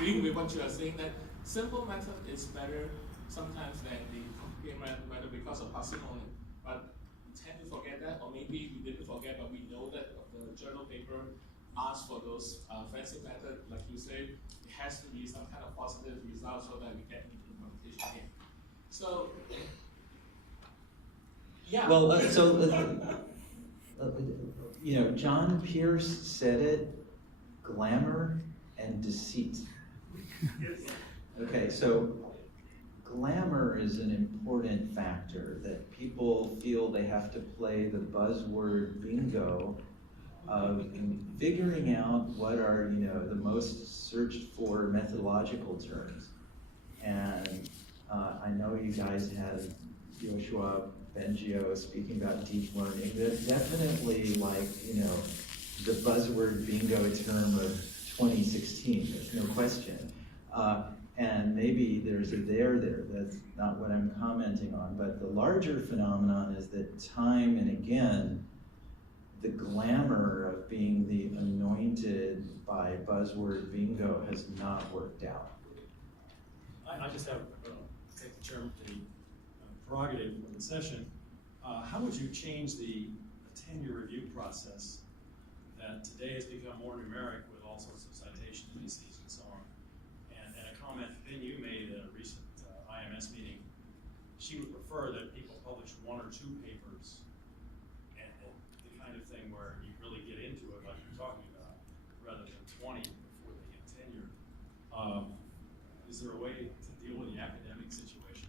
agreeing with what you are saying, that simple method is better sometimes than the complicated method because of parsimony. But we tend to forget that, or maybe we didn't forget, but we know that the journal paper asks for those fancy methods, like you say, it has to be some kind of positive result so that we get into the competition game. So, yeah. Well, you know, John Pierce said it, glamour and deceit. Okay, so glamour is an important factor, that people feel they have to play the buzzword bingo of figuring out what are, you know, the most searched for methodological terms. And I know you guys had Joshua Bengio speaking about deep learning. That's definitely, like, you know, the buzzword bingo term of 2016, there's no question. And maybe there's a there. That's not what I'm commenting on, but the larger phenomenon is that time and again, the glamour of being the anointed by buzzword bingo has not worked out. I just have, take the chair, the prerogative of the session. How would you change the tenure review process that today has become more numeric with all sorts of citation indices and so on? And a comment Pin you made at a recent IMS meeting, she would prefer that people publish 1 or 2 papers and the kind of thing where you really get into it like you're talking about, rather than 20 before they get tenure. Is there a way to deal with the academic situation?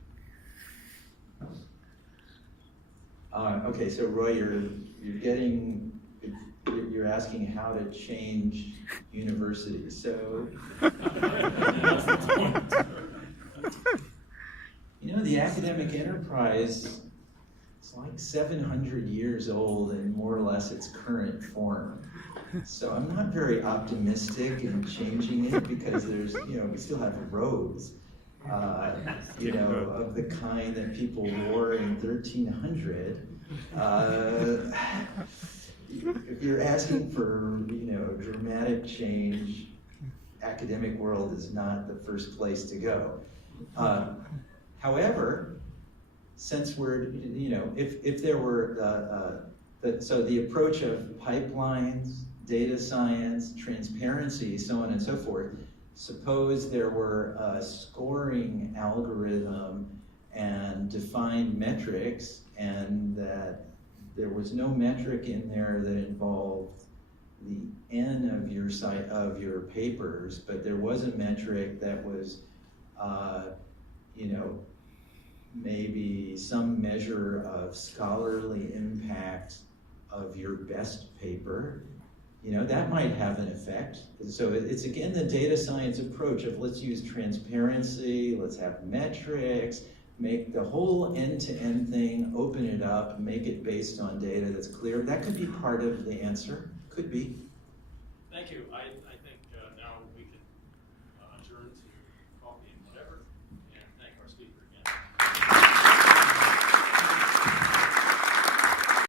Okay, so Roy, you're asking how to change universities. So, you know, the academic enterprise, it's like 700 years old in more or less its current form. So I'm not very optimistic in changing it because there's, you know, we still have robes, you know, of the kind that people wore in 1300. If you're asking for, you know, dramatic change, academic world is not the first place to go. However, since we're, you know, if there were, so the approach of pipelines, data science, transparency, so on and so forth, suppose there were a scoring algorithm and defined metrics, and that there was no metric in there that involved the N of your site of your papers, but there was a metric that was, you know, maybe some measure of scholarly impact of your best paper. You know, that might have an effect. So it's again the data science approach of let's use transparency, let's have metrics, make the whole end-to-end thing, open it up, make it based on data that's clear. That could be part of the answer, could be. Thank you. I think now we can adjourn to coffee and